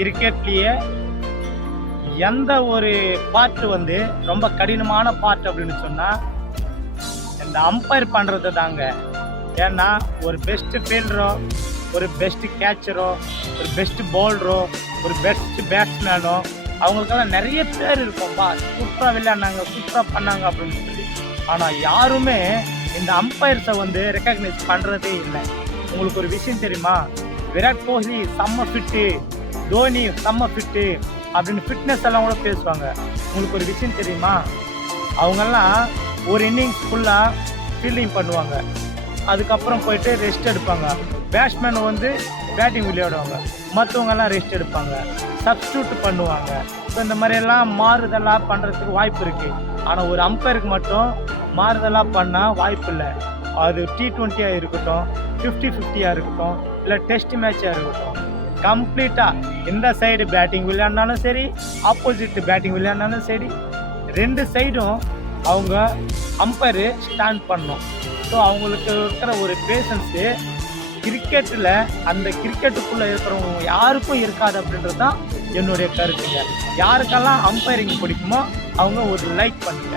கிரிக்கெட்லேயே எந்த ஒரு பார்ட் வந்து ரொம்ப கடினமான பார்ட் அப்படின்னு சொன்னால் இந்த அம்பையர் பண்ணுறது தாங்க. ஏன்னா ஒரு பெஸ்ட்டு ஃபீல்டரோ, ஒரு பெஸ்ட்டு கேட்சரோ, ஒரு பெஸ்ட்டு பவுலரோ, ஒரு பெஸ்ட்டு பேட்ஸ்மேனோ அவங்களுக்கெல்லாம் நிறைய பேர் இருக்கும்பா, சூப்பராக விளையாடினாங்க, சூப்பராக பண்ணாங்க அப்படின்னு சொல்லி. ஆனால் யாருமே இந்த அம்பையர்ஸை வந்து ரெக்கக்னைஸ் பண்ணுறதே இல்லை. உங்களுக்கு ஒரு விஷயம் தெரியுமா? விராட் கோலி செம்ம ஃபிட்டு, தோனி செம்ம ஃபிட்டு அப்படின்னு ஃபிட்னஸ் எல்லாம் கூட பேசுவாங்க. உங்களுக்கு ஒரு விஷயம் தெரியுமா? அவங்கெல்லாம் ஒரு இன்னிங்ஸ் ஃபுல்லாக ஃபீல்டிங் பண்ணுவாங்க, அதுக்கப்புறம் போயிட்டு ரெஸ்ட் எடுப்பாங்க. பேட்ஸ்மேன் வந்து பேட்டிங் விளையாடுவாங்க, மற்றவங்கெல்லாம் ரெஸ்ட் எடுப்பாங்க, சப்ஸ்டியூட் பண்ணுவாங்க. ஸோ இந்த மாதிரியெல்லாம் மாறுதலாக பண்ணுறதுக்கு வாய்ப்பு இருக்குது. ஆனால் ஒரு அம்பையருக்கு மட்டும் மாறுதலாக பண்ணால் வாய்ப்பு இல்லை. அது T20 இருக்கட்டும், 50-50 இருக்கட்டும், இல்லை டெஸ்ட் மேட்சாக இருக்கட்டும், கம்ப்ளீட்டாக இந்த சைடு பேட்டிங் விளையாடினாலும் சரி, ஆப்போசிட் பேட்டிங் விளையாடினாலும் சரி, ரெண்டு சைடும் அவங்க அம்பையரு ஸ்டாண்ட் பண்ணணும். ஸோ அவங்களுக்கு இருக்கிற ஒரு பேஷன்ஸு கிரிக்கெட்டில் அந்த கிரிக்கெட்டுக்குள்ளே இருக்கிறவங்க யாருக்கும் இருக்காது அப்படின்றது தான் என்னுடைய கருத்துங்க. யாருக்கெல்லாம் அம்பையரிங் பிடிக்குமோ அவங்க ஒரு லைக் பண்ணுங்க.